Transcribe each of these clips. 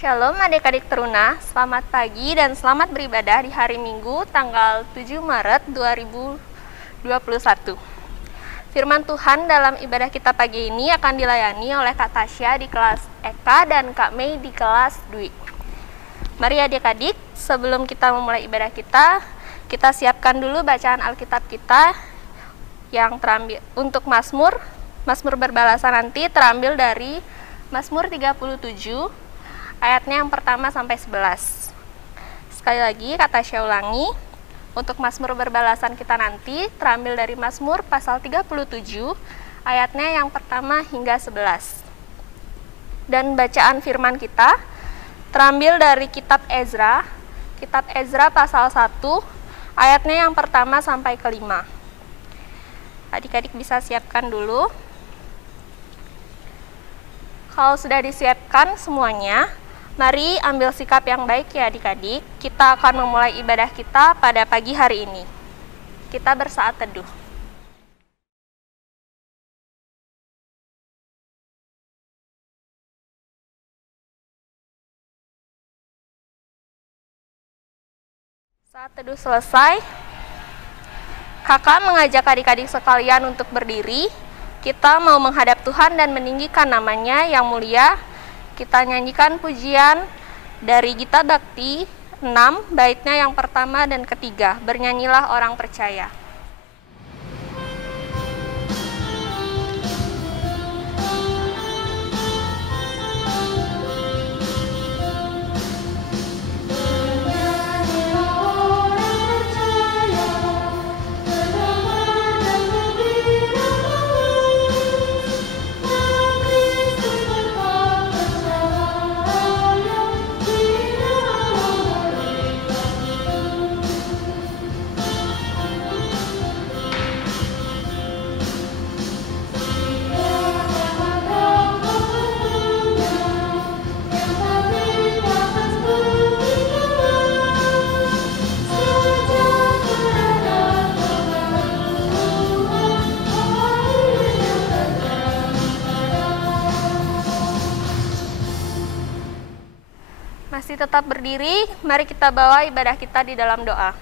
Shalom adik-adik teruna, selamat pagi dan selamat beribadah di hari Minggu tanggal 7 Maret 2021. Firman Tuhan dalam ibadah kita pagi ini akan dilayani oleh Kak Tasya di kelas Eka dan Kak Mei di kelas Dwi. Mari adik-adik, sebelum kita memulai ibadah kita siapkan dulu bacaan Alkitab kita yang terambil untuk Mazmur berbalasan nanti terambil dari Mazmur 37 ayatnya yang pertama sampai 11. Sekali lagi Kak Tasya ulangi, untuk Mazmur berbalasan kita nanti terambil dari Mazmur pasal 37 ayatnya yang pertama hingga 11. Dan bacaan firman kita terambil dari kitab Ezra pasal 1 ayatnya yang pertama sampai kelima. Adik-adik bisa siapkan dulu. Kalau sudah disiapkan semuanya, mari ambil sikap yang baik ya adik-adik. Kita akan memulai ibadah kita pada pagi hari ini. Kita bersaat teduh. Saat teduh selesai, kakak mengajak adik-adik sekalian untuk berdiri. Kita mau menghadap Tuhan dan meninggikan namanya yang mulia. Kita nyanyikan pujian dari Gita Bakti 6, baitnya yang pertama dan ketiga, Bernyanyilah Orang Percaya. Masih tetap berdiri, mari kita bawa ibadah kita di dalam doa.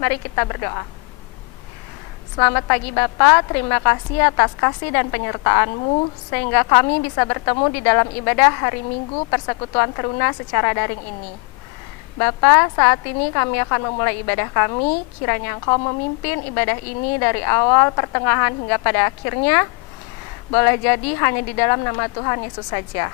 Mari kita berdoa. Selamat pagi Bapa, terima kasih atas kasih dan penyertaan-Mu, sehingga kami bisa bertemu di dalam ibadah hari Minggu Persekutuan Teruna secara daring ini. Bapa, saat ini kami akan memulai ibadah kami, kiranya Engkau memimpin ibadah ini dari awal, pertengahan, hingga pada akhirnya, boleh jadi hanya di dalam nama Tuhan Yesus saja.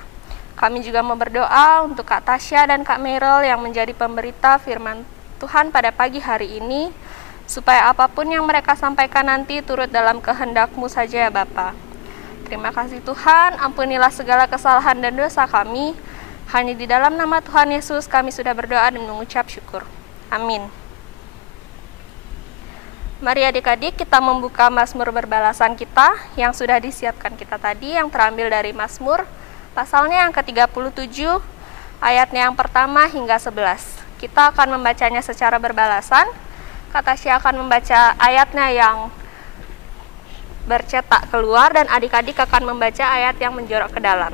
Kami juga mau berdoa untuk Kak Tasya dan Kak Merel yang menjadi pemberita firman Tuhan pada pagi hari ini, supaya apapun yang mereka sampaikan nanti turut dalam kehendak-Mu saja ya Bapa. Terima kasih Tuhan, ampunilah segala kesalahan dan dosa kami. Hanya di dalam nama Tuhan Yesus kami sudah berdoa dan mengucap syukur. Amin. Mari adik-adik kita membuka Mazmur berbalasan kita yang sudah disiapkan kita tadi, yang terambil dari Mazmur pasalnya yang ke-37, ayatnya yang pertama hingga 11. Kita akan membacanya secara berbalasan. Kak Tasya akan membaca ayatnya yang bercetak keluar dan adik-adik akan membaca ayat yang menjorok ke dalam.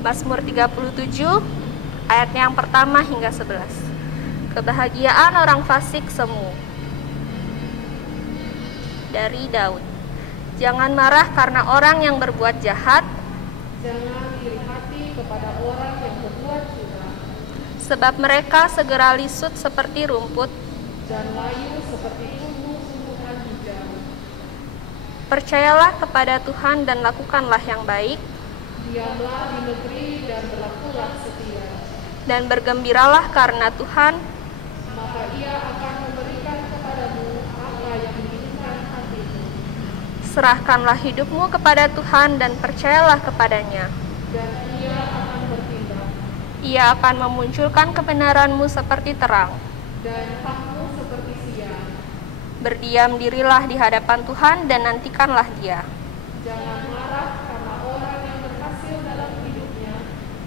Mazmur 37, ayatnya yang pertama hingga 11. Kebahagiaan orang fasik semu. Dari Daud. Jangan marah karena orang yang berbuat jahat. Jangan iri hati kepada orang yang berbuat curang, sebab mereka segera lisut seperti rumput dan layu seperti tumbuh-tumbuhan hijau. Percayalah kepada Tuhan dan lakukanlah yang baik. Diamlah di negeri dan berlakulah setia. Dan bergembiralah karena Tuhan, maka Ia akan memberikan kepadamu apa yang diinginkan hatimu. Serahkanlah hidupmu kepada Tuhan dan percayalah kepadanya. Dan Ia akan bertindak. Ia akan memunculkan kebenaran-Mu seperti terang. Dan hak-Mu seperti siang. Berdiam dirilah di hadapan Tuhan dan nantikanlah Dia. Jangan marah karena orang yang berhasil dalam hidupnya,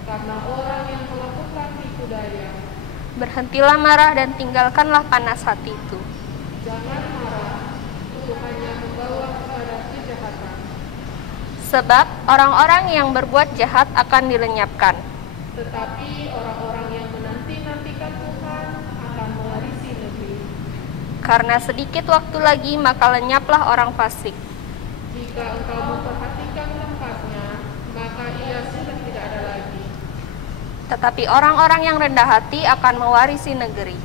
karena orang yang melakukan tipu daya. Berhentilah marah dan tinggalkanlah panas hati itu. Jangan marah, itu hanya membawa kepada kejahatan. Sebab orang-orang yang berbuat jahat akan dilenyapkan. Tetapi orang-orang yang menanti-nantikan Tuhan akan mewarisi negeri. Karena sedikit waktu lagi maka lenyaplah orang fasik. Jika engkau memperhatikan tempatnya, maka ia sudah tidak ada lagi. Tetapi orang-orang yang rendah hati akan mewarisi negeri.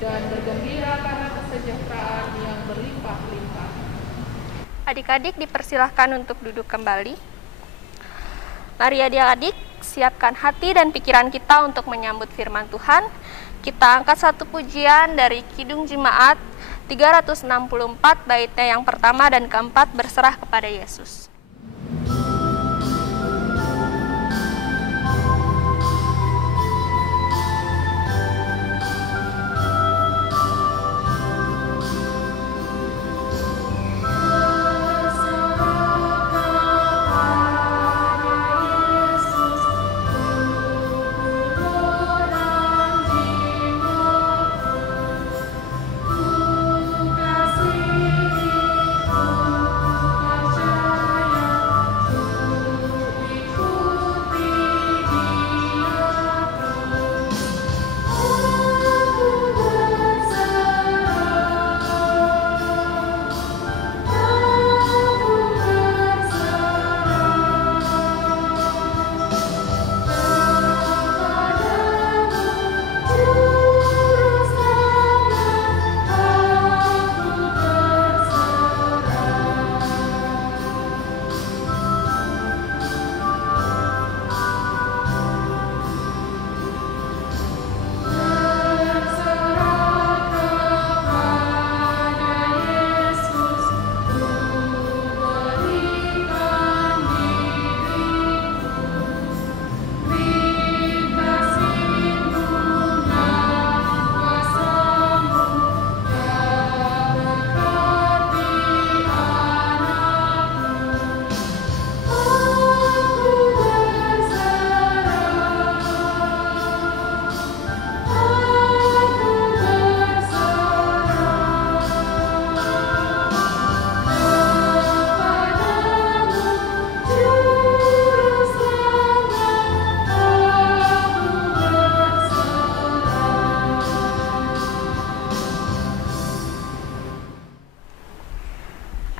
Dan bergembira karena kesejahteraan yang berlimpah-limpah. Adik-adik dipersilahkan untuk duduk kembali. Mari adik-adik siapkan hati dan pikiran kita untuk menyambut firman Tuhan. Kita angkat satu pujian dari Kidung Jemaat 364 baitnya yang pertama dan keempat, berserah kepada Yesus.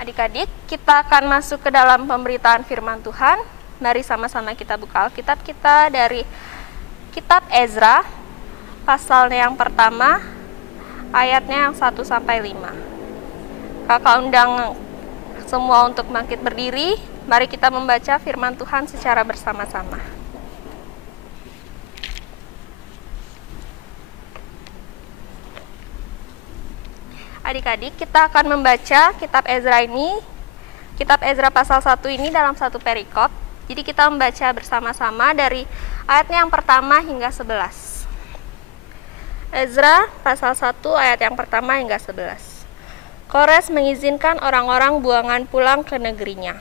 Adik-adik, kita akan masuk ke dalam pemberitaan firman Tuhan. Mari sama-sama kita buka Alkitab kita dari Kitab Ezra, pasalnya yang pertama, ayatnya yang 1 sampai 5. Kakak undang semua untuk bangkit berdiri. Mari kita membaca firman Tuhan secara bersama-sama. Adik-adik, kita akan membaca kitab Ezra ini. Kitab Ezra pasal 1 ini dalam satu perikop. Jadi kita membaca bersama-sama dari ayatnya yang pertama hingga 11. Ezra pasal 1 ayat yang pertama hingga 11. Kores mengizinkan orang-orang buangan pulang ke negerinya.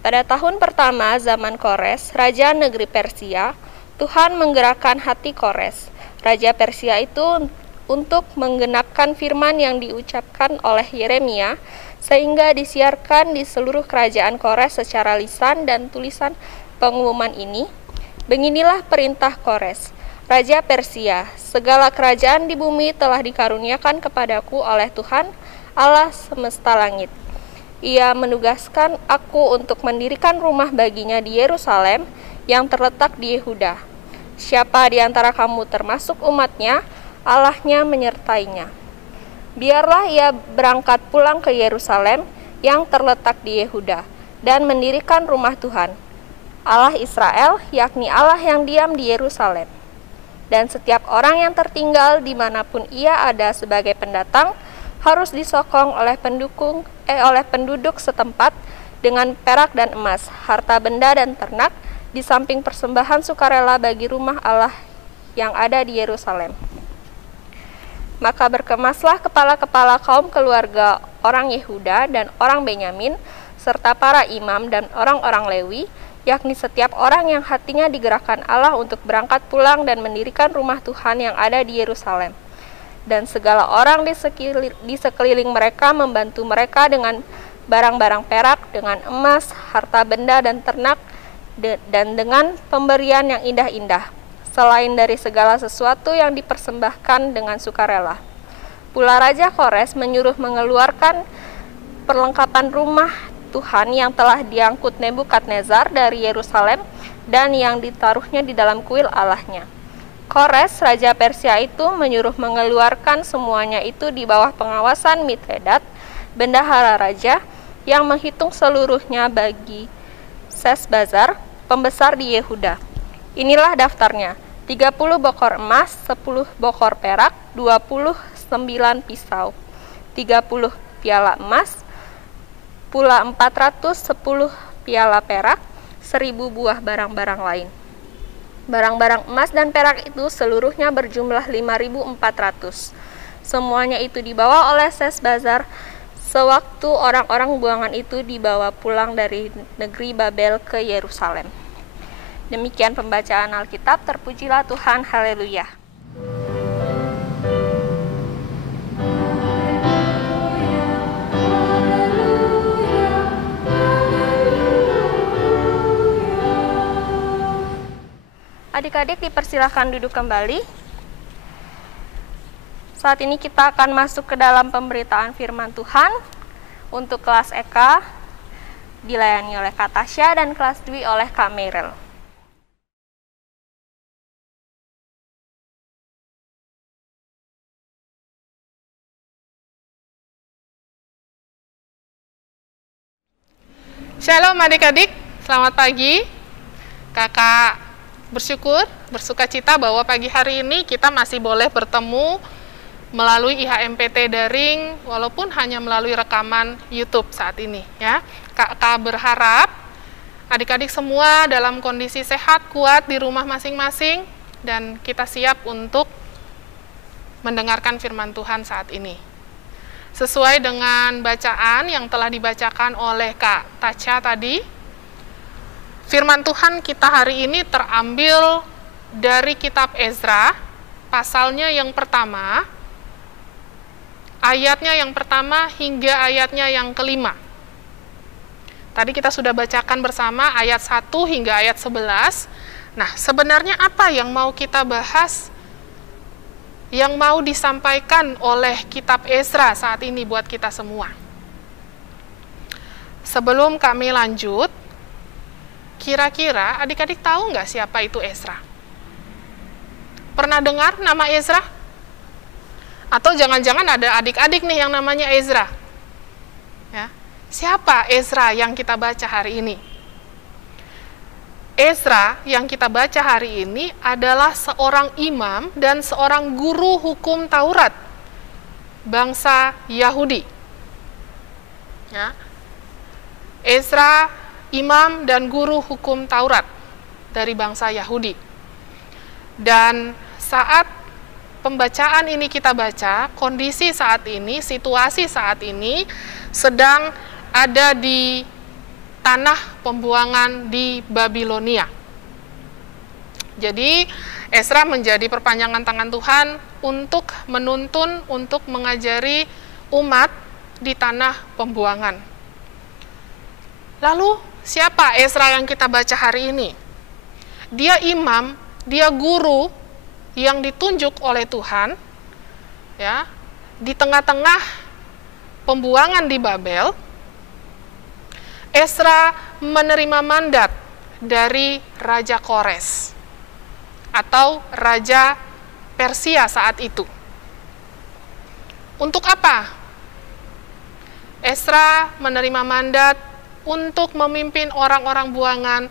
Pada tahun pertama zaman Kores, raja negeri Persia, Tuhan menggerakkan hati Kores, raja Persia itu untuk menggenapkan firman yang diucapkan oleh Yeremia, sehingga disiarkan di seluruh kerajaan Kores secara lisan dan tulisan pengumuman ini. Beginilah perintah Kores, raja Persia, segala kerajaan di bumi telah dikaruniakan kepadaku oleh Tuhan, Allah semesta langit. Ia menugaskan aku untuk mendirikan rumah baginya di Yerusalem yang terletak di Yehuda. Siapa di antara kamu termasuk umatnya, Allahnya menyertainya. Biarlah ia berangkat pulang ke Yerusalem yang terletak di Yehuda dan mendirikan rumah Tuhan, Allah Israel, yakni Allah yang diam di Yerusalem. Dan setiap orang yang tertinggal dimanapun ia ada sebagai pendatang harus disokong oleh penduduk setempat dengan perak dan emas, harta benda dan ternak, di samping persembahan sukarela bagi rumah Allah yang ada di Yerusalem. Maka berkemaslah kepala-kepala kaum keluarga orang Yehuda dan orang Benyamin, serta para imam dan orang-orang Lewi, yakni setiap orang yang hatinya digerakkan Allah untuk berangkat pulang dan mendirikan rumah Tuhan yang ada di Yerusalem. Dan segala orang di sekeliling mereka membantu mereka dengan barang-barang perak, dengan emas, harta benda dan ternak, dan dengan pemberian yang indah-indah. selain dari segala sesuatu yang dipersembahkan dengan sukarela. Pula Raja Kores menyuruh mengeluarkan perlengkapan rumah Tuhan yang telah diangkut Nebukadnezar dari Yerusalem dan yang ditaruhnya di dalam kuil Allahnya. Kores, Raja Persia itu menyuruh mengeluarkan semuanya itu di bawah pengawasan Mitredat, bendahara raja, yang menghitung seluruhnya bagi Sesbazar, pembesar di Yehuda. Inilah daftarnya: 30 bokor emas, 10 bokor perak, 29 pisau, 30 piala emas, pula 410 piala perak, 1000 buah barang-barang lain. Barang-barang emas dan perak itu seluruhnya berjumlah 5.400. Semuanya itu dibawa oleh Sesbazar sewaktu orang-orang buangan itu dibawa pulang dari negeri Babel ke Yerusalem. Demikian pembacaan Alkitab. Terpujilah Tuhan. Haleluya. Adik-adik dipersilahkan duduk kembali. Saat ini kita akan masuk ke dalam pemberitaan firman Tuhan. Untuk kelas Eka dilayani oleh Kak Tasya dan kelas Dwi oleh Kak Meryl. Shalom adik-adik, selamat pagi. Kakak bersuka cita bahwa pagi hari ini kita masih boleh bertemu melalui IHMPT daring, walaupun hanya melalui rekaman YouTube saat ini. Ya, Kakak berharap adik-adik semua dalam kondisi sehat, kuat di rumah masing-masing, dan kita siap untuk mendengarkan firman Tuhan saat ini. Sesuai dengan bacaan yang telah dibacakan oleh Kak Tasya tadi, firman Tuhan kita hari ini terambil dari kitab Ezra, pasalnya yang pertama, ayatnya yang pertama hingga ayatnya yang kelima. Tadi kita sudah bacakan bersama ayat 1 hingga ayat 11. Nah, sebenarnya apa yang mau kita bahas, yang mau disampaikan oleh kitab Ezra saat ini buat kita semua? Sebelum kami lanjut, kira-kira adik-adik tahu nggak siapa itu Ezra? Pernah dengar nama Ezra? Atau jangan-jangan ada adik-adik nih yang namanya Ezra? Ya. Siapa Ezra yang kita baca hari ini? Ezra yang kita baca hari ini adalah seorang imam dan seorang guru hukum Taurat bangsa Yahudi. Ya. Ezra, imam dan guru hukum Taurat dari bangsa Yahudi. Dan saat pembacaan ini kita baca, kondisi saat ini, situasi saat ini sedang ada di tanah pembuangan di Babilonia. Jadi Ezra menjadi perpanjangan tangan Tuhan untuk menuntun, untuk mengajari umat di tanah pembuangan. Lalu siapa Ezra yang kita baca hari ini? Dia imam, dia guru yang ditunjuk oleh Tuhan, ya, di tengah-tengah pembuangan di Babel. Ezra menerima mandat dari Raja Kores atau Raja Persia saat itu. Untuk apa? Ezra menerima mandat untuk memimpin orang-orang buangan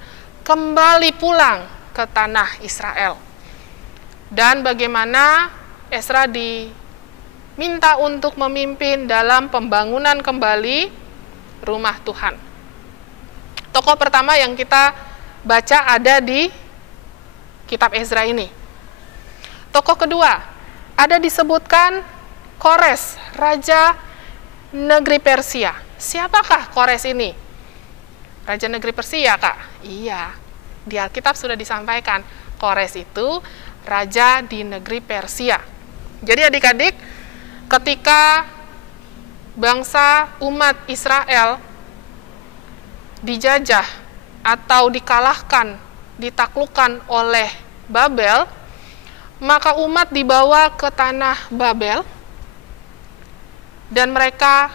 kembali pulang ke tanah Israel. Dan bagaimana Ezra diminta untuk memimpin dalam pembangunan kembali rumah Tuhan. Tokoh pertama yang kita baca ada di kitab Ezra ini. Tokoh kedua ada disebutkan Kores, Raja negeri Persia. Siapakah Kores ini? Raja negeri Persia, Kak? Iya, di Alkitab sudah disampaikan. Kores itu raja di negeri Persia. Jadi adik-adik, ketika bangsa umat Israel dijajah atau dikalahkan, ditaklukkan oleh Babel, maka umat dibawa ke tanah Babel dan mereka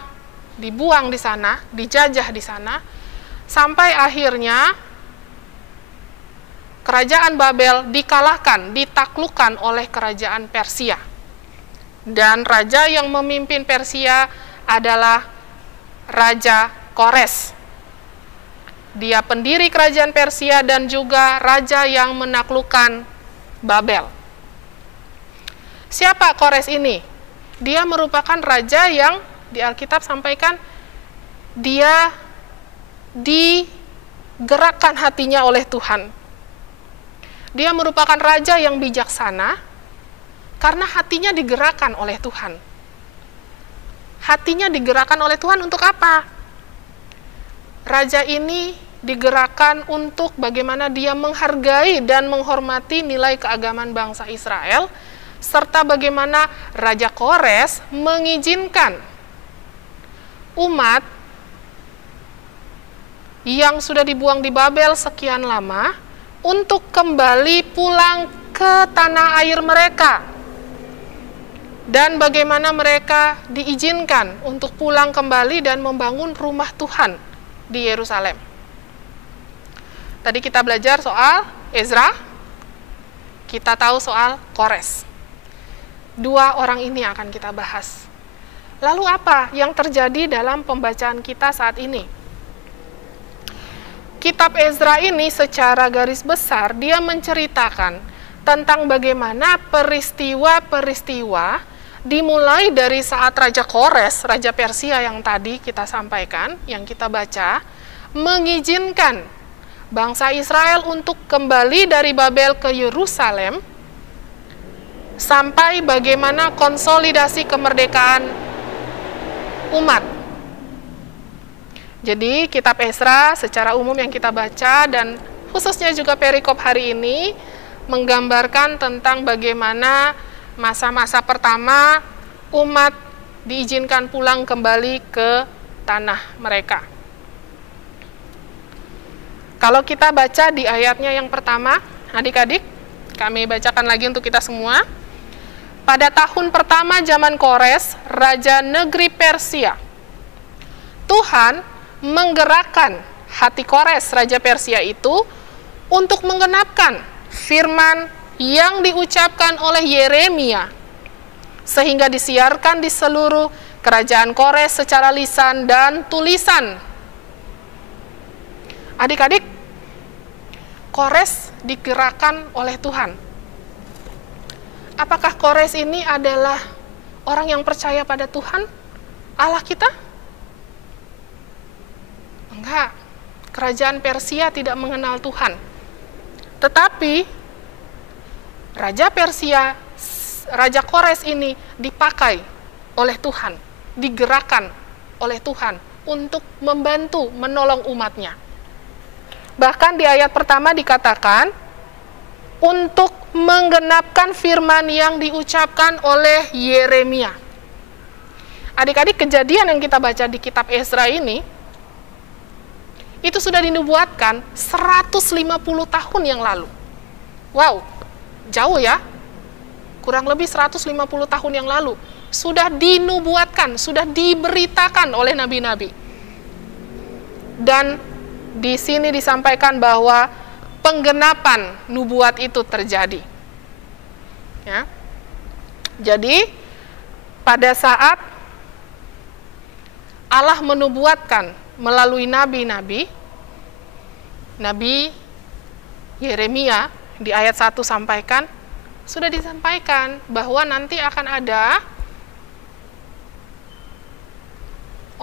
dibuang di sana, dijajah di sana, sampai akhirnya kerajaan Babel dikalahkan, ditaklukkan oleh kerajaan Persia. Dan raja yang memimpin Persia adalah Raja Kores. Dia pendiri kerajaan Persia dan juga raja yang menaklukkan Babel. Siapa Kores ini? Dia merupakan raja yang di Alkitab sampaikan dia digerakkan hatinya oleh Tuhan. Dia merupakan raja yang bijaksana karena hatinya digerakkan oleh Tuhan. Hatinya digerakkan oleh Tuhan untuk apa? Raja ini digerakkan untuk bagaimana dia menghargai dan menghormati nilai keagamaan bangsa Israel, serta bagaimana Raja Kores mengizinkan umat yang sudah dibuang di Babel sekian lama untuk kembali pulang ke tanah air mereka. Dan bagaimana mereka diizinkan untuk pulang kembali dan membangun rumah Tuhan di Yerusalem. Tadi kita belajar soal Ezra, kita tahu soal Kores. Dua orang ini akan kita bahas. Lalu apa yang terjadi dalam pembacaan kita saat ini? Kitab Ezra ini secara garis besar dia menceritakan tentang bagaimana peristiwa-peristiwa dimulai dari saat Raja Kores, Raja Persia yang tadi kita sampaikan, yang kita baca, mengizinkan bangsa Israel untuk kembali dari Babel ke Yerusalem, sampai bagaimana konsolidasi kemerdekaan umat. Jadi kitab Ezra secara umum yang kita baca dan khususnya juga perikop hari ini menggambarkan tentang bagaimana masa-masa pertama umat diizinkan pulang kembali ke tanah mereka. Kalau kita baca di ayatnya yang pertama, adik-adik, kami bacakan lagi untuk kita semua. Pada tahun pertama zaman Kores, Raja Negeri Persia, Tuhan menggerakkan hati Kores, Raja Persia itu, untuk menggenapkan firman yang diucapkan oleh Yeremia, sehingga disiarkan di seluruh kerajaan Kores secara lisan dan tulisan. Adik-adik, Kores digerakkan oleh Tuhan. Apakah Kores ini adalah orang yang percaya pada Tuhan, Allah kita? Enggak, kerajaan Persia tidak mengenal Tuhan. Tetapi Raja Persia, Raja Kores ini dipakai oleh Tuhan, digerakkan oleh Tuhan untuk membantu, menolong umatnya. Bahkan di ayat pertama dikatakan, untuk menggenapkan firman yang diucapkan oleh Yeremia. Adik-adik, kejadian yang kita baca di kitab Ezra ini, itu sudah dinubuatkan 150 tahun yang lalu. Wow, jauh ya. Kurang lebih 150 tahun yang lalu. Sudah dinubuatkan, sudah diberitakan oleh nabi-nabi. Dan di sini disampaikan bahwa penggenapan nubuat itu terjadi. Ya. Jadi, pada saat Allah menubuatkan melalui nabi-nabi, Nabi Yeremia di ayat 1 sampaikan, sudah disampaikan bahwa nanti akan ada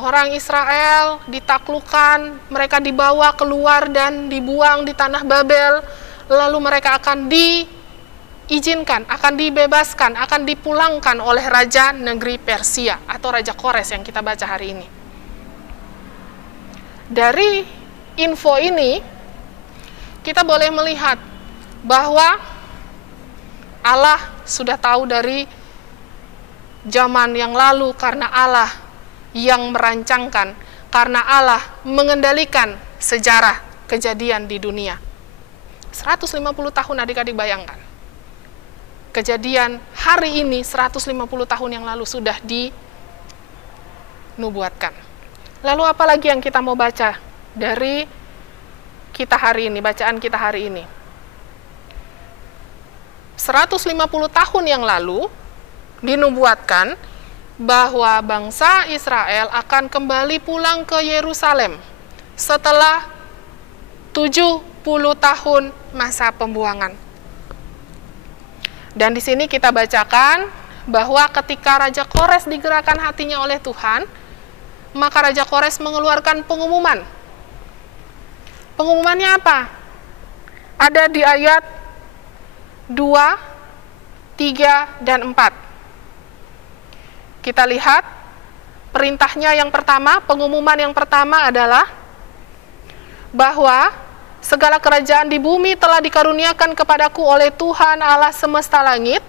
orang Israel ditaklukkan, mereka dibawa keluar dan dibuang di tanah Babel, lalu mereka akan diizinkan, akan dibebaskan, akan dipulangkan oleh Raja Negeri Persia atau Raja Kores yang kita baca hari ini. Dari info ini, kita boleh melihat bahwa Allah sudah tahu dari zaman yang lalu, karena Allah yang merancangkan, karena Allah mengendalikan sejarah kejadian di dunia. 150 tahun adik-adik bayangkan. Kejadian hari ini 150 tahun yang lalu sudah dinubuatkan. Lalu apa lagi yang kita mau baca dari kita hari ini, bacaan kita hari ini? 150 tahun yang lalu dinubuatkan bahwa bangsa Israel akan kembali pulang ke Yerusalem setelah 70 tahun masa pembuangan. Dan di sini kita bacakan bahwa ketika Raja Kores digerakkan hatinya oleh Tuhan, maka Raja Kores mengeluarkan pengumuman. Pengumumannya apa? Ada di ayat 2, 3, dan 4. Kita lihat perintahnya yang pertama, pengumuman yang pertama adalah bahwa segala kerajaan di bumi telah dikaruniakan kepadaku oleh Tuhan Allah semesta langit.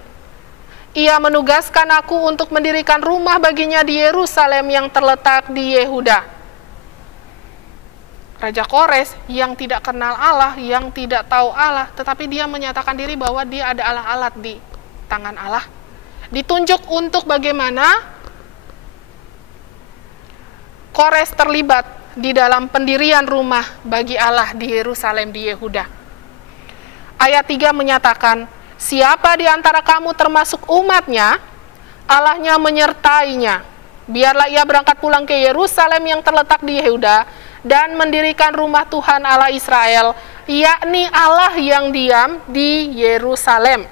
Ia menugaskan aku untuk mendirikan rumah baginya di Yerusalem yang terletak di Yehuda. Raja Kores yang tidak kenal Allah, yang tidak tahu Allah, tetapi dia menyatakan diri bahwa dia ada alat-alat di tangan Allah. Ditunjuk untuk bagaimana Kores terlibat di dalam pendirian rumah bagi Allah di Yerusalem di Yehuda. Ayat 3 menyatakan, siapa di antara kamu termasuk umatnya, Allahnya menyertainya. Biarlah ia berangkat pulang ke Yerusalem yang terletak di Yehuda dan mendirikan rumah Tuhan Allah Israel, yakni Allah yang diam di Yerusalem.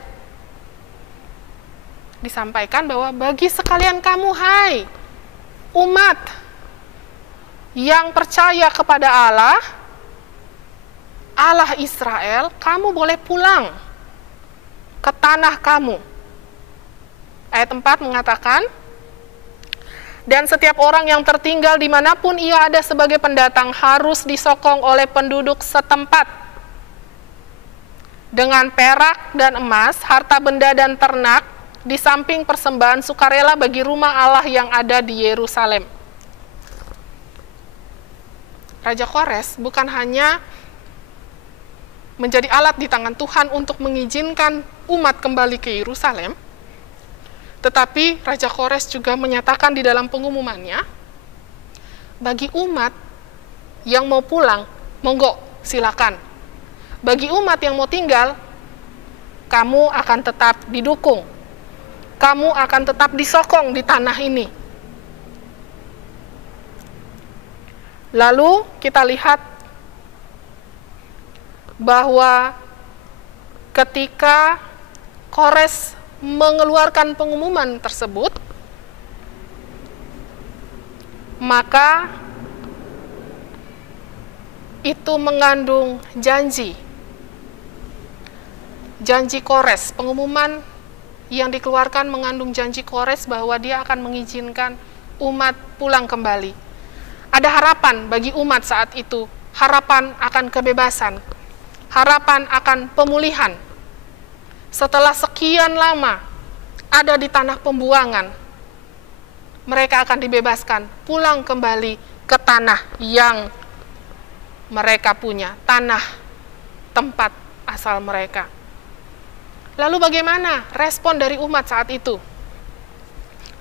Disampaikan bahwa bagi sekalian kamu, hai umat yang percaya kepada Allah, Allah Israel, kamu boleh pulang ke tanah kamu. Ayat 4 mengatakan, dan setiap orang yang tertinggal dimanapun ia ada sebagai pendatang harus disokong oleh penduduk setempat dengan perak dan emas, harta benda dan ternak, di samping persembahan sukarela bagi rumah Allah yang ada di Yerusalem. Raja Kores bukan hanya menjadi alat di tangan Tuhan untuk mengizinkan umat kembali ke Yerusalem, tetapi Raja Kores juga menyatakan di dalam pengumumannya, bagi umat yang mau pulang, monggo silakan. Bagi umat yang mau tinggal, kamu akan tetap didukung. Kamu akan tetap disokong di tanah ini. Lalu kita lihat bahwa ketika Kores mengeluarkan pengumuman tersebut, maka itu mengandung janji. Janji Kores, pengumuman yang dikeluarkan mengandung janji Kores bahwa dia akan mengizinkan umat pulang kembali. Ada harapan bagi umat saat itu, harapan akan kebebasan, harapan akan pemulihan. Setelah sekian lama ada di tanah pembuangan, mereka akan dibebaskan, pulang kembali ke tanah yang mereka punya, tanah tempat asal mereka. Lalu bagaimana respon dari umat saat itu?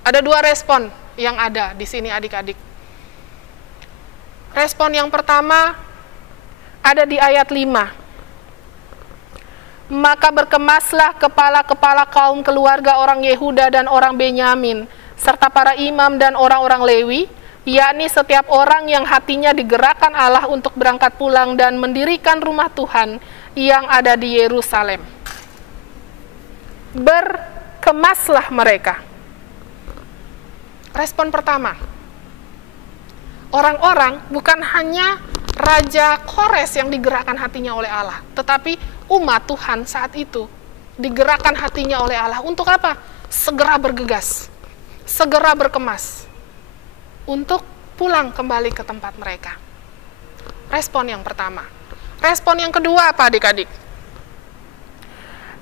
Ada dua respon yang ada di sini adik-adik. Respon yang pertama ada di ayat 5. Maka berkemaslah kepala-kepala kaum keluarga orang Yehuda dan orang Benyamin, serta para imam dan orang-orang Lewi, yakni setiap orang yang hatinya digerakkan Allah untuk berangkat pulang dan mendirikan rumah Tuhan yang ada di Yerusalem. Berkemaslah mereka. Respon pertama, orang-orang bukan hanya Raja Kores yang digerakkan hatinya oleh Allah, tetapi umat Tuhan saat itu digerakkan hatinya oleh Allah untuk apa? Segera bergegas, segera berkemas untuk pulang kembali ke tempat mereka. Respon yang pertama. Respon yang kedua apa adik-adik?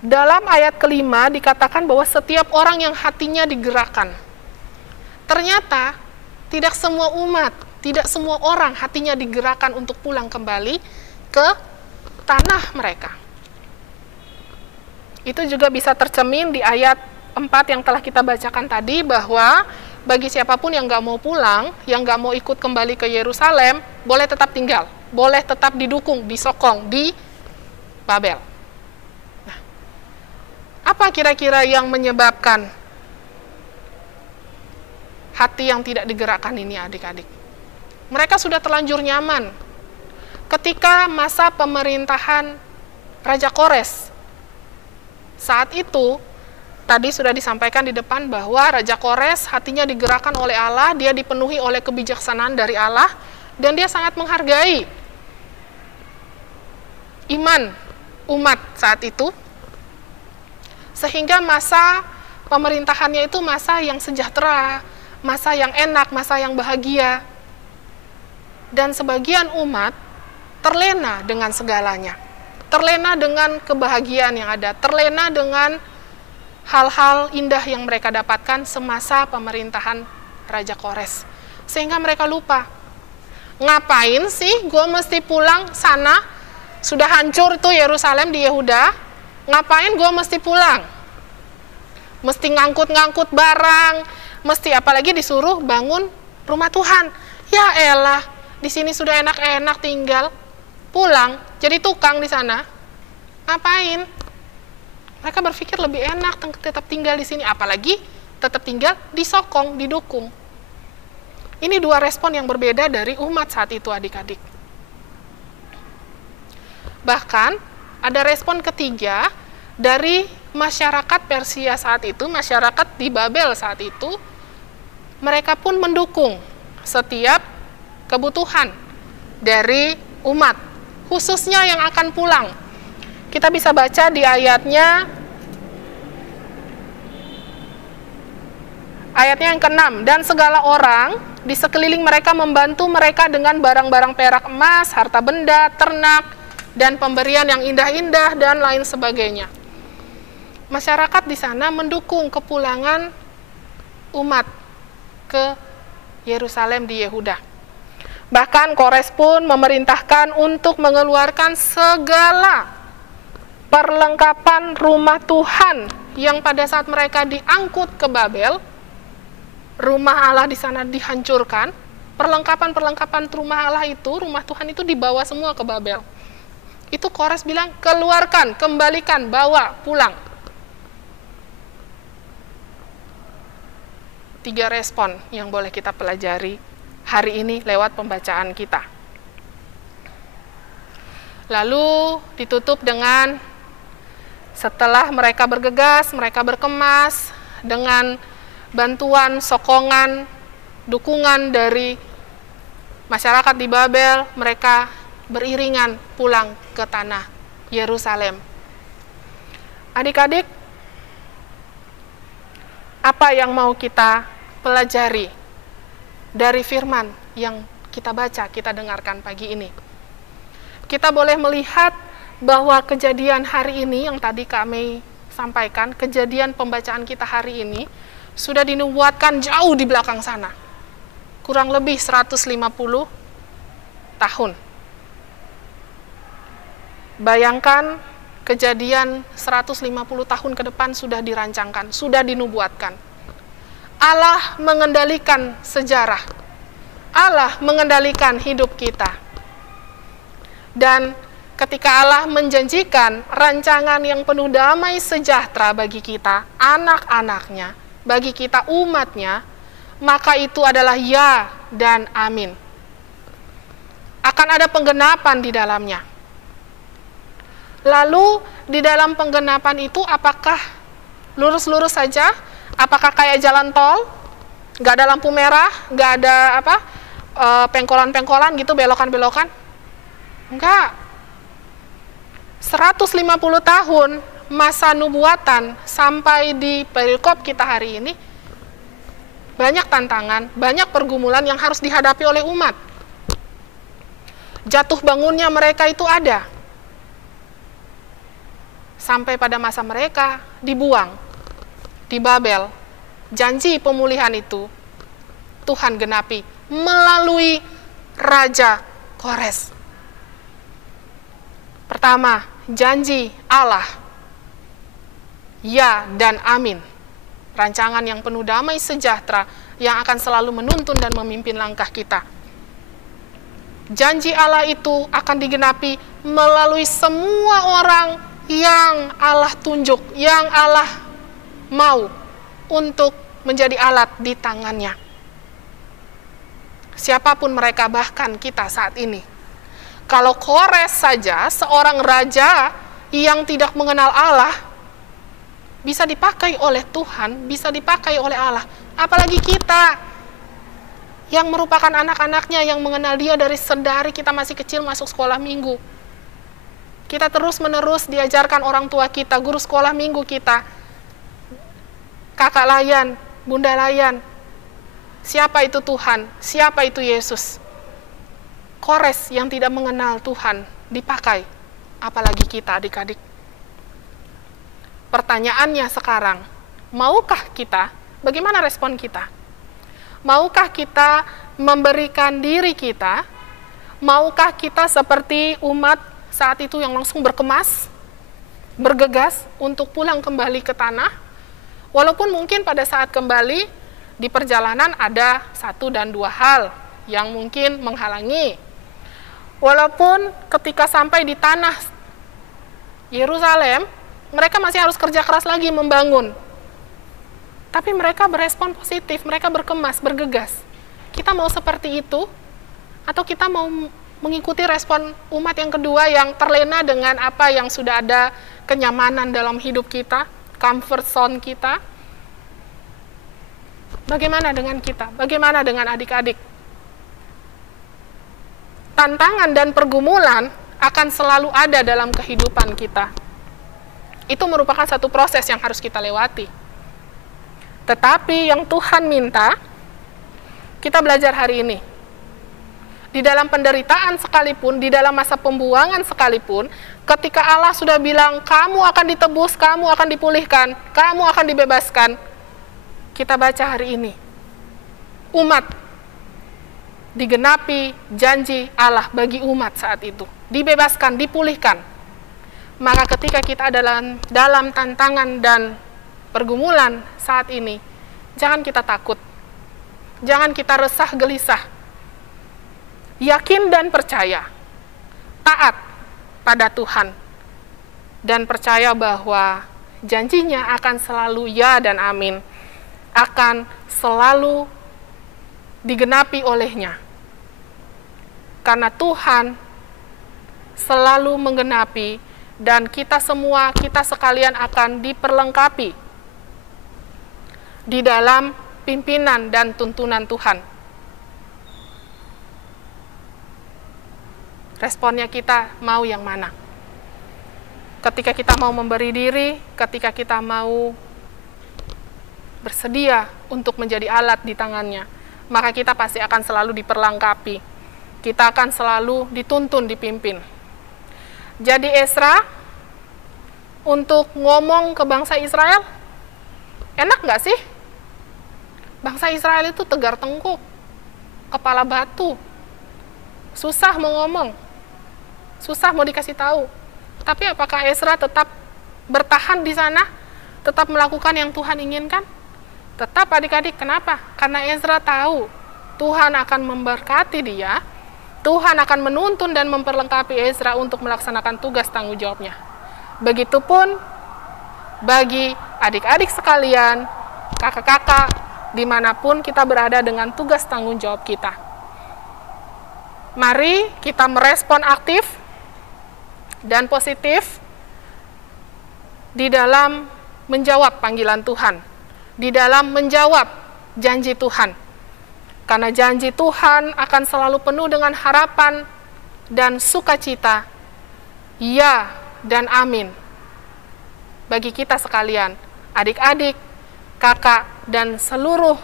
Dalam ayat kelima dikatakan bahwa setiap orang yang hatinya digerakkan. Ternyata tidak semua umat, tidak semua orang hatinya digerakkan untuk pulang kembali ke tanah mereka. Itu juga bisa tercermin di ayat 4 yang telah kita bacakan tadi, bahwa bagi siapapun yang nggak mau pulang, yang nggak mau ikut kembali ke Yerusalem, boleh tetap tinggal, boleh tetap didukung, disokong di Babel. Nah, apa kira-kira yang menyebabkan hati yang tidak digerakkan ini, adik-adik? Mereka sudah terlanjur nyaman ketika masa pemerintahan Raja Kores. Saat itu, tadi sudah disampaikan di depan bahwa Raja Kores hatinya digerakkan oleh Allah, dia dipenuhi oleh kebijaksanaan dari Allah, dan dia sangat menghargai iman umat saat itu, sehingga masa pemerintahannya itu masa yang sejahtera, masa yang enak, masa yang bahagia. Dan sebagian umat terlena dengan segalanya, terlena dengan kebahagiaan yang ada, terlena dengan hal-hal indah yang mereka dapatkan semasa pemerintahan Raja Kores. Sehingga mereka lupa, ngapain sih gue mesti pulang sana? Sudah hancur tuh Yerusalem di Yehuda, ngapain gue mesti pulang? Mesti ngangkut-ngangkut barang, mesti apalagi disuruh bangun rumah Tuhan. Ya elah, di sini sudah enak-enak tinggal, pulang jadi tukang di sana. Ngapain? Mereka berpikir lebih enak tetap tinggal di sini, apalagi tetap tinggal disokong, didukung. Ini dua respon yang berbeda dari umat saat itu, adik-adik. Bahkan ada respon ketiga dari masyarakat Persia saat itu, masyarakat di Babel saat itu. Mereka pun mendukung setiap kebutuhan dari umat, khususnya yang akan pulang. Kita bisa baca di ayatnya yang ke-6, dan segala orang di sekeliling mereka membantu mereka dengan barang-barang perak, emas, harta benda, ternak, dan pemberian yang indah-indah, dan lain sebagainya. Masyarakat di sana mendukung kepulangan umat ke Yerusalem di Yehuda. Bahkan Kores pun memerintahkan untuk mengeluarkan segala perlengkapan rumah Tuhan yang pada saat mereka diangkut ke Babel, rumah Allah di sana dihancurkan. Perlengkapan-perlengkapan rumah Allah itu, rumah Tuhan itu dibawa semua ke Babel. Itu Kores bilang, keluarkan, kembalikan, bawa, pulang. 3 respon yang boleh kita pelajari hari ini lewat pembacaan kita. Lalu ditutup dengan, setelah mereka bergegas, mereka berkemas dengan bantuan, sokongan, dukungan dari masyarakat di Babel, mereka beriringan pulang ke tanah Yerusalem. Adik-adik, apa yang mau kita pelajari dari firman yang kita baca, kita dengarkan pagi ini? Kita boleh melihat bahwa kejadian hari ini yang tadi kami sampaikan, kejadian pembacaan kita hari ini sudah dinubuatkan jauh di belakang sana, kurang lebih 150 tahun. Bayangkan, kejadian 150 tahun ke depan sudah dirancangkan, sudah dinubuatkan. Allah mengendalikan sejarah, Allah mengendalikan hidup kita. Dan ketika Allah menjanjikan rancangan yang penuh damai sejahtera bagi kita, anak-anaknya, bagi kita umatnya, maka itu adalah ya dan amin. Akan ada penggenapan di dalamnya. Lalu di dalam penggenapan itu apakah lurus-lurus saja? Apakah kayak jalan tol? Nggak ada lampu merah, nggak ada pengkolan-pengkolan gitu, belokan-belokan? Enggak. 150 tahun masa nubuatan sampai di perikop kita hari ini, banyak tantangan, banyak pergumulan yang harus dihadapi oleh umat. Jatuh bangunnya mereka itu ada. Sampai pada masa mereka dibuang di Babel. Janji pemulihan itu Tuhan genapi melalui Raja Kores. Pertama, janji Allah ya dan amin. Rancangan yang penuh damai sejahtera yang akan selalu menuntun dan memimpin langkah kita. Janji Allah itu akan digenapi melalui semua orang yang Allah tunjuk, yang Allah mau untuk menjadi alat di tangannya. Siapapun mereka, bahkan kita saat ini. Kalau Kores saja, seorang raja yang tidak mengenal Allah, bisa dipakai oleh Tuhan, bisa dipakai oleh Allah. Apalagi kita yang merupakan anak-anaknya, yang mengenal Dia dari sedari kita masih kecil masuk sekolah minggu. Kita terus-menerus diajarkan orang tua kita, guru sekolah minggu kita, kakak layan, bunda layan, siapa itu Tuhan, siapa itu Yesus. Kores yang tidak mengenal Tuhan dipakai, apalagi kita adik-adik. Pertanyaannya sekarang, maukah kita, bagaimana respon kita? Maukah kita memberikan diri kita? Maukah kita seperti umat saat itu yang langsung berkemas, bergegas untuk pulang kembali ke tanah? Walaupun mungkin pada saat kembali di perjalanan ada 1 dan 2 hal yang mungkin menghalangi. Walaupun ketika sampai di tanah Yerusalem, mereka masih harus kerja keras lagi membangun. Tapi mereka berespon positif, mereka berkemas, bergegas. Kita mau seperti itu? Atau kita mau mengikuti respon umat yang kedua yang terlena dengan apa yang sudah ada, kenyamanan dalam hidup kita, comfort zone kita? Bagaimana dengan kita? Bagaimana dengan adik-adik? Tantangan dan pergumulan akan selalu ada dalam kehidupan kita. Itu merupakan satu proses yang harus kita lewati. Tetapi yang Tuhan minta, kita belajar hari ini. Di dalam penderitaan sekalipun, di dalam masa pembuangan sekalipun, ketika Allah sudah bilang, kamu akan ditebus, kamu akan dipulihkan, kamu akan dibebaskan. Kita baca hari ini, umat digenapi janji Allah bagi umat saat itu. Dibebaskan, dipulihkan. Maka ketika kita dalam tantangan dan pergumulan saat ini, jangan kita takut. Jangan kita resah gelisah. Yakin dan percaya. Taat pada Tuhan. Dan percaya bahwa janjinya akan selalu ya dan amin. Akan selalu digenapi olehnya. Karena Tuhan selalu menggenapi dan kita semua, kita sekalian akan diperlengkapi di dalam pimpinan dan tuntunan Tuhan. Responnya kita mau yang mana? Ketika kita mau memberi diri, ketika kita mau bersedia untuk menjadi alat di tangannya, maka kita pasti akan selalu diperlengkapi. Kita akan selalu dituntun, dipimpin. Jadi Ezra untuk ngomong ke bangsa Israel, enak nggak sih? Bangsa Israel itu tegar tengkuk, kepala batu, susah mau ngomong, susah mau dikasih tahu. Tapi apakah Ezra tetap bertahan di sana, tetap melakukan yang Tuhan inginkan? Tetap adik-adik, kenapa? Karena Ezra tahu Tuhan akan memberkati dia, Tuhan akan menuntun dan memperlengkapi Ezra untuk melaksanakan tugas tanggung jawabnya. Begitupun bagi adik-adik sekalian, kakak-kakak, dimanapun kita berada dengan tugas tanggung jawab kita. Mari kita merespon aktif dan positif di dalam menjawab panggilan Tuhan, di dalam menjawab janji Tuhan. Karena janji Tuhan akan selalu penuh dengan harapan dan sukacita, ya dan amin. Bagi kita sekalian, adik-adik, kakak, dan seluruh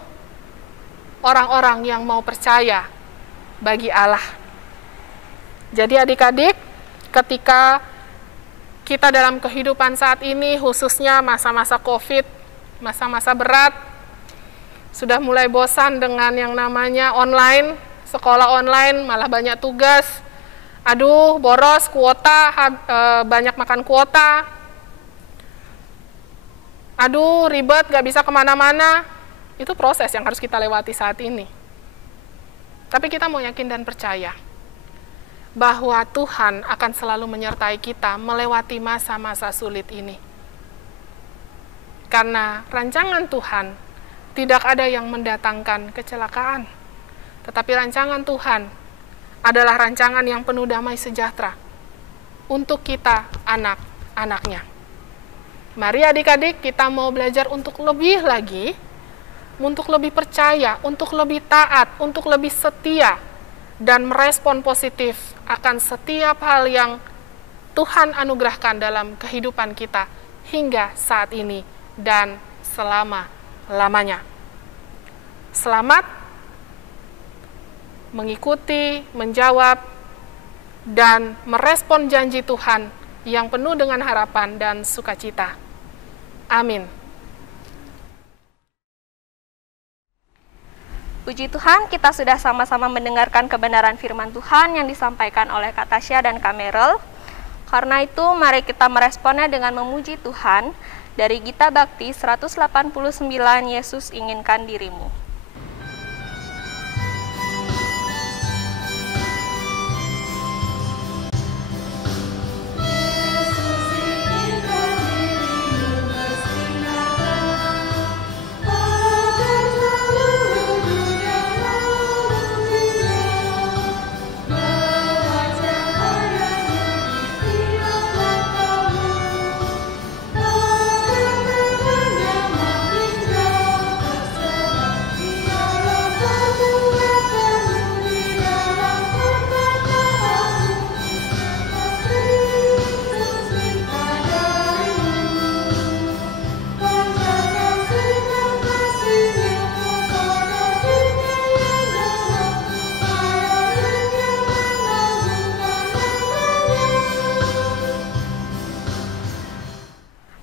orang-orang yang mau percaya bagi Allah. Jadi adik-adik, ketika kita dalam kehidupan saat ini, khususnya masa-masa COVID, masa-masa berat, sudah mulai bosan dengan yang namanya online, sekolah online, malah banyak tugas, aduh boros kuota, banyak makan kuota. aduh ribet, gak bisa kemana-mana. Itu proses yang harus kita lewati saat ini. Tapi kita mau yakin dan percaya bahwa Tuhan akan selalu menyertai kita melewati masa-masa sulit ini. Karena rancangan Tuhan tidak ada yang mendatangkan kecelakaan, tetapi rancangan Tuhan adalah rancangan yang penuh damai sejahtera untuk kita, anak-anaknya. Mari adik-adik, kita mau belajar untuk lebih lagi, untuk lebih percaya, untuk lebih taat, untuk lebih setia, dan merespon positif akan setiap hal yang Tuhan anugerahkan dalam kehidupan kita hingga saat ini dan selama-lamanya. Selamat mengikuti, menjawab, dan merespon janji Tuhan yang penuh dengan harapan dan sukacita. Amin. Puji Tuhan, kita sudah sama-sama mendengarkan kebenaran firman Tuhan yang disampaikan oleh Kak Tasya dan Kak Merel. Karena itu, mari kita meresponnya dengan memuji Tuhan. Dari Gita Bakti 189, Yesus inginkan dirimu.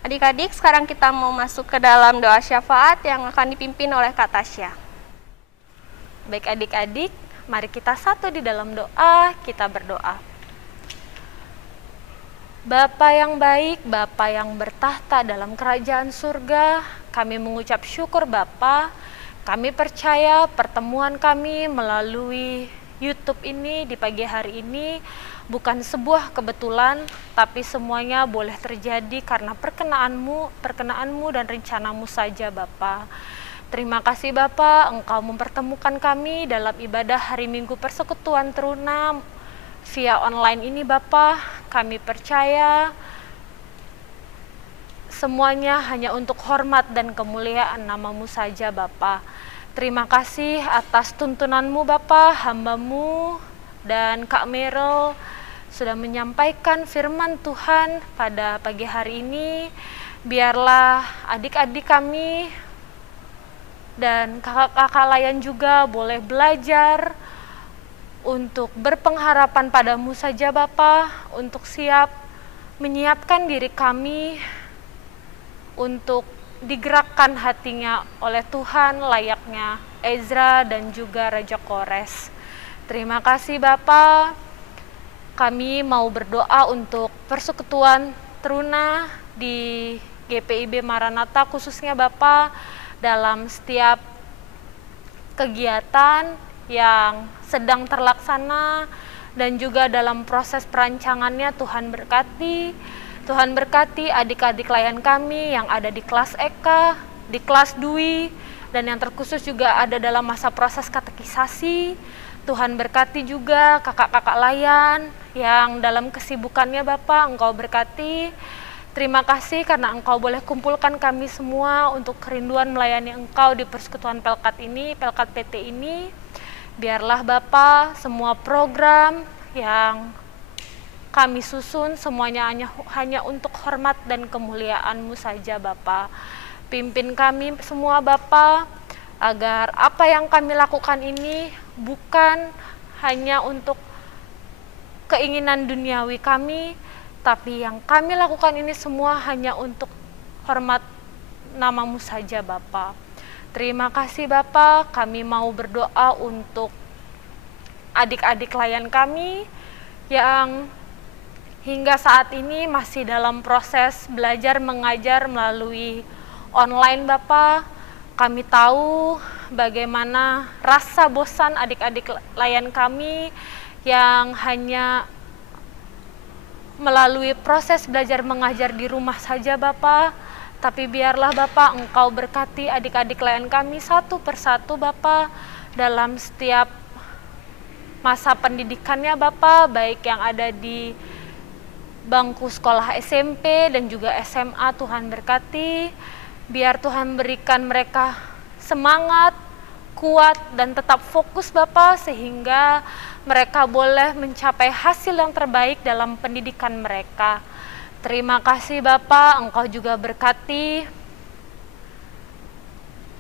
Adik-adik, sekarang kita mau masuk ke dalam doa syafaat yang akan dipimpin oleh Kak Tasya. Baik adik-adik, mari kita satu di dalam doa, kita berdoa. Bapa yang baik, Bapa yang bertahta dalam kerajaan surga, kami mengucap syukur Bapa. Kami percaya pertemuan kami melalui YouTube ini di pagi hari ini bukan sebuah kebetulan, tapi semuanya boleh terjadi karena perkenaanmu dan rencanamu saja Bapa. Terima kasih Bapa, Engkau mempertemukan kami dalam ibadah hari Minggu Persekutuan Teruna via online ini Bapa. Kami percaya semuanya hanya untuk hormat dan kemuliaan nama-Mu saja Bapa. Terima kasih atas tuntunanmu Bapa, hamba-Mu dan Kak Merel sudah menyampaikan firman Tuhan pada pagi hari ini. Biarlah adik-adik kami dan kakak-kakak lain juga boleh belajar untuk berpengharapan padamu saja Bapa, untuk menyiapkan diri kami untuk digerakkan hatinya oleh Tuhan layaknya Ezra dan juga Raja Kores. Terima kasih Bapa. Kami mau berdoa untuk Persekutuan Teruna di GPIB Maranatha khususnya Bapa, dalam setiap kegiatan yang sedang terlaksana dan juga dalam proses perancangannya. Tuhan berkati adik-adik klien kami yang ada di kelas Eka, di kelas Dwi, dan yang terkhusus juga ada dalam masa proses katekisasi. Tuhan berkati juga kakak-kakak layan yang dalam kesibukannya Bapak, Engkau berkati. Terima kasih karena Engkau boleh kumpulkan kami semua untuk kerinduan melayani Engkau di Persekutuan Pelkat PT ini. Biarlah Bapak, semua program yang kami susun semuanya hanya untuk hormat dan kemuliaan-Mu saja Bapa. Pimpin kami semua Bapa, agar apa yang kami lakukan ini bukan hanya untuk keinginan duniawi kami, tapi yang kami lakukan ini semua hanya untuk hormat nama-Mu saja Bapa. Terima kasih Bapa, kami mau berdoa untuk adik-adik klien kami yang hingga saat ini masih dalam proses belajar mengajar melalui online Bapak. Kami tahu bagaimana rasa bosan adik-adik layan kami yang hanya melalui proses belajar mengajar di rumah saja Bapak. Tapi biarlah Bapak Engkau berkati adik-adik layan kami satu persatu Bapak dalam setiap masa pendidikannya Bapak, baik yang ada di bangku sekolah SMP dan juga SMA. Tuhan berkati, biar Tuhan berikan mereka semangat, kuat, dan tetap fokus Bapak, sehingga mereka boleh mencapai hasil yang terbaik dalam pendidikan mereka. Terima kasih Bapak, Engkau juga berkati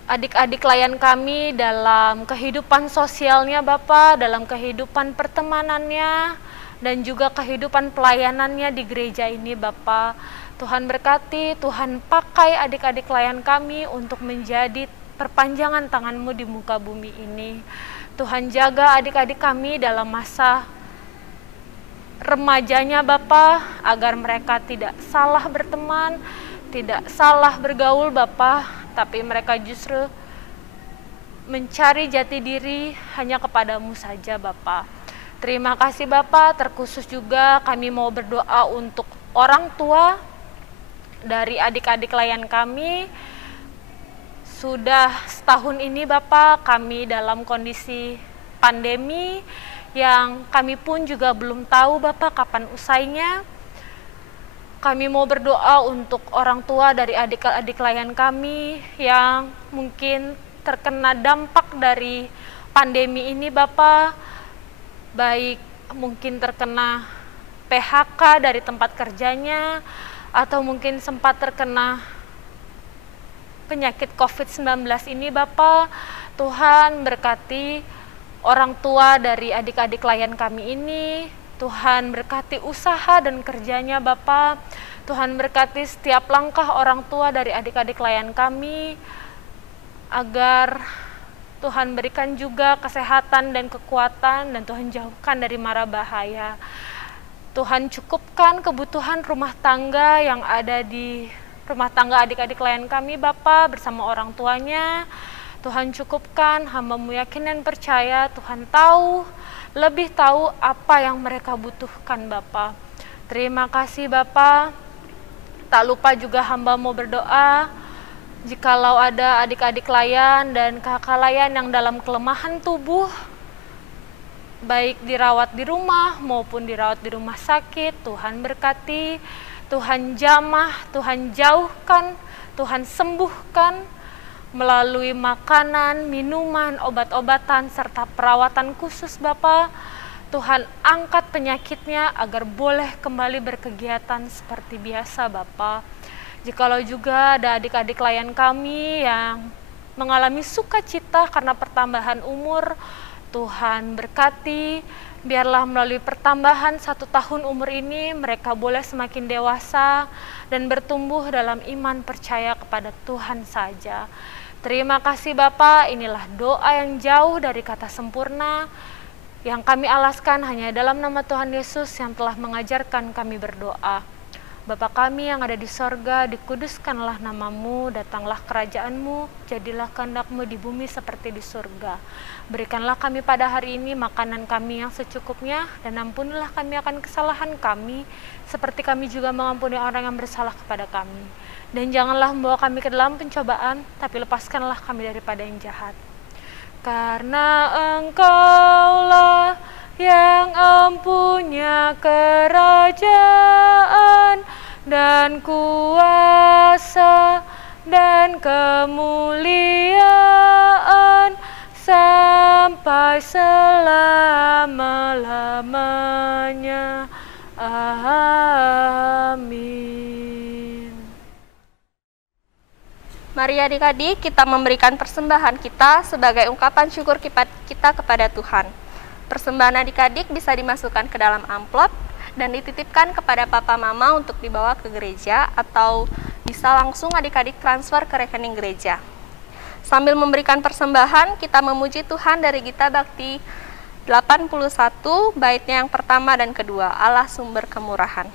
adik-adik layan kami dalam kehidupan sosialnya Bapak, dalam kehidupan pertemanannya, dan juga kehidupan pelayanannya di gereja ini Bapak. Tuhan berkati, Tuhan pakai adik-adik layan kami untuk menjadi perpanjangan tangan-Mu di muka bumi ini. Tuhan jaga adik-adik kami dalam masa remajanya Bapak, agar mereka tidak salah berteman, tidak salah bergaul Bapak, tapi mereka justru mencari jati diri hanya kepadamu saja Bapak. Terima kasih Bapak, terkhusus juga kami mau berdoa untuk orang tua dari adik-adik layan kami. Sudah setahun ini Bapak, kami dalam kondisi pandemi yang kami pun juga belum tahu Bapak kapan usainya. Kami mau berdoa untuk orang tua dari adik-adik layan kami yang mungkin terkena dampak dari pandemi ini Bapak, baik mungkin terkena PHK dari tempat kerjanya, atau mungkin sempat terkena penyakit COVID-19 ini Bapak. Tuhan berkati orang tua dari adik-adik layan kami ini. Tuhan berkati usaha dan kerjanya Bapak. Tuhan berkati setiap langkah orang tua dari adik-adik layan kami, agar Tuhan berikan juga kesehatan dan kekuatan, dan Tuhan jauhkan dari mara bahaya. Tuhan cukupkan kebutuhan rumah tangga yang ada di rumah tangga adik-adik layan kami Bapak bersama orang tuanya. Tuhan cukupkan, hamba-Mu yakin dan percaya Tuhan tahu, lebih tahu apa yang mereka butuhkan Bapak. Terima kasih Bapak. Tak lupa juga hamba-Mu berdoa, jikalau ada adik-adik layan dan kakak layan yang dalam kelemahan tubuh, baik dirawat di rumah maupun dirawat di rumah sakit, Tuhan berkati, Tuhan jamah, Tuhan jauhkan, Tuhan sembuhkan, melalui makanan, minuman, obat-obatan, serta perawatan khusus Bapak. Tuhan angkat penyakitnya agar boleh kembali berkegiatan seperti biasa Bapak. Jikalau juga ada adik-adik layan kami yang mengalami sukacita karena pertambahan umur, Tuhan berkati, biarlah melalui pertambahan 1 tahun umur ini mereka boleh semakin dewasa dan bertumbuh dalam iman percaya kepada Tuhan saja. Terima kasih Bapak, inilah doa yang jauh dari kata sempurna yang kami alaskan hanya dalam nama Tuhan Yesus yang telah mengajarkan kami berdoa. Bapa kami yang ada di sorga, dikuduskanlah nama-Mu, datanglah kerajaan-Mu, jadilah kehendak-Mu di bumi seperti di surga. Berikanlah kami pada hari ini makanan kami yang secukupnya, dan ampunilah kami akan kesalahan kami, seperti kami juga mengampuni orang yang bersalah kepada kami. Dan janganlah membawa kami ke dalam pencobaan, tapi lepaskanlah kami daripada yang jahat. Karena Engkaulah yang empunya kerajaan dan kuasa dan kemuliaan sampai selama-lamanya. Amin. Mari adik-adik kita memberikan persembahan kita sebagai ungkapan syukur kita kepada Tuhan. Persembahan adik-adik bisa dimasukkan ke dalam amplop dan dititipkan kepada papa mama untuk dibawa ke gereja, atau bisa langsung adik-adik transfer ke rekening gereja. Sambil memberikan persembahan, kita memuji Tuhan dari Gita Bakti 81, baitnya yang pertama dan kedua, Allah sumber kemurahan.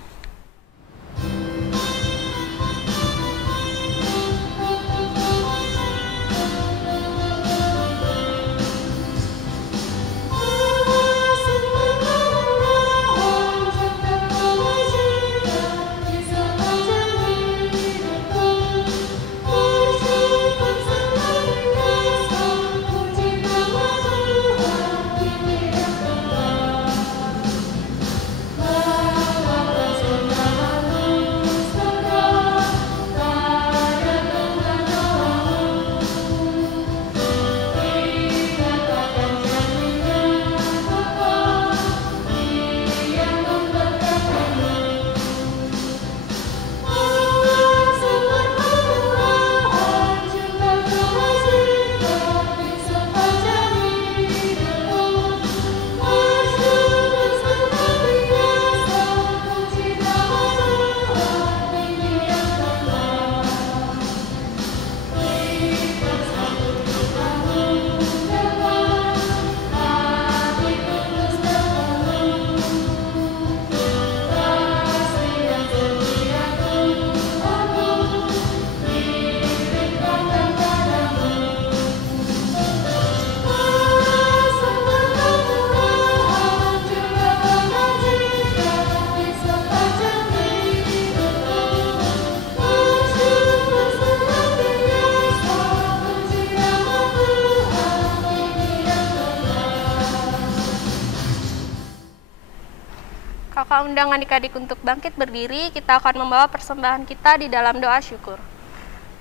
Kakak undang adik-adik untuk bangkit berdiri, kita akan membawa persembahan kita di dalam doa syukur.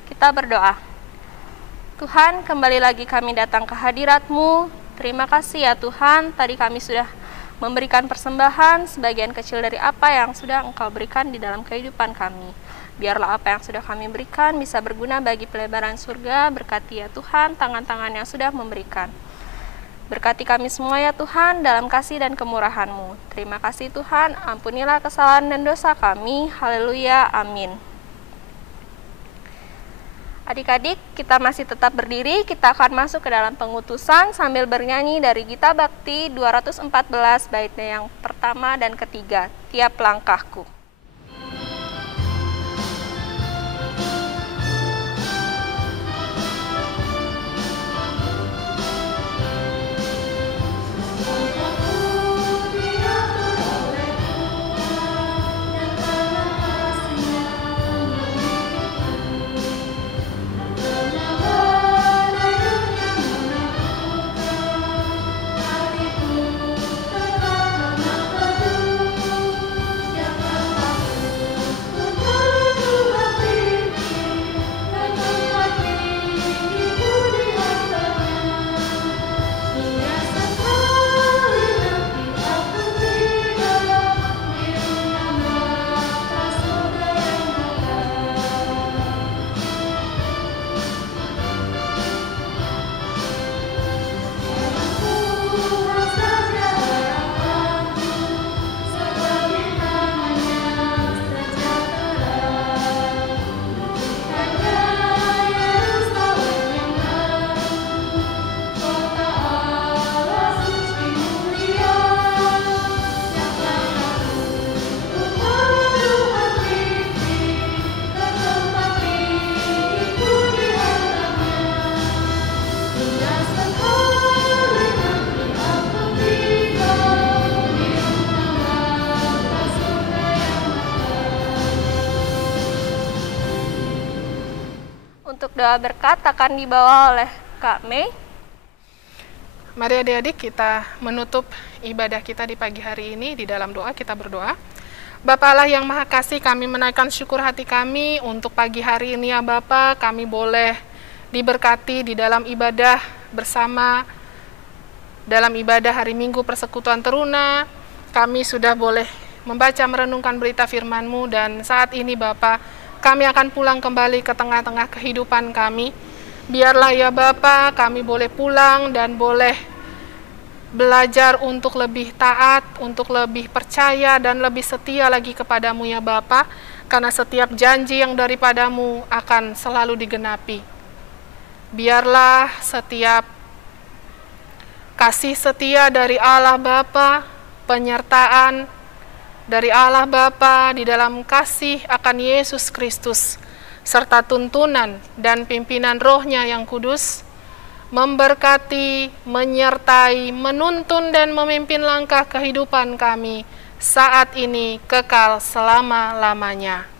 Kita berdoa. Tuhan, kembali lagi kami datang ke hadirat-Mu. Terima kasih ya Tuhan, tadi kami sudah memberikan persembahan sebagian kecil dari apa yang sudah Engkau berikan di dalam kehidupan kami. Biarlah apa yang sudah kami berikan bisa berguna bagi pelebaran surga. Berkati ya Tuhan tangan-tangan yang sudah memberikan. Berkati kami semua ya Tuhan dalam kasih dan kemurahan-Mu. Terima kasih Tuhan, ampunilah kesalahan dan dosa kami. Haleluya, amin. Adik-adik, kita masih tetap berdiri, kita akan masuk ke dalam pengutusan sambil bernyanyi dari Gita Bakti 214 baitnya yang pertama dan ketiga, Tiap Langkahku. Untuk doa berkat akan dibawa oleh Kak Mei. Mari adik-adik kita menutup ibadah kita di pagi hari ini di dalam doa. Kita berdoa. Bapa Allah yang Maha Kasih, kami menaikkan syukur hati kami untuk pagi hari ini ya Bapa, kami boleh diberkati di dalam ibadah bersama, dalam ibadah hari Minggu Persekutuan Teruna. Kami sudah boleh membaca merenungkan berita firman-Mu, dan saat ini Bapa, kami akan pulang kembali ke tengah-tengah kehidupan kami. Biarlah ya Bapa, kami boleh pulang dan boleh belajar untuk lebih taat, untuk lebih percaya dan lebih setia lagi kepadamu ya Bapa, karena setiap janji yang daripadamu akan selalu digenapi. Biarlah setiap kasih setia dari Allah Bapa, penyertaan dari Allah Bapa di dalam kasih akan Yesus Kristus, serta tuntunan dan pimpinan Roh-Nya yang kudus, memberkati, menyertai, menuntun dan memimpin langkah kehidupan kami saat ini kekal selama-lamanya.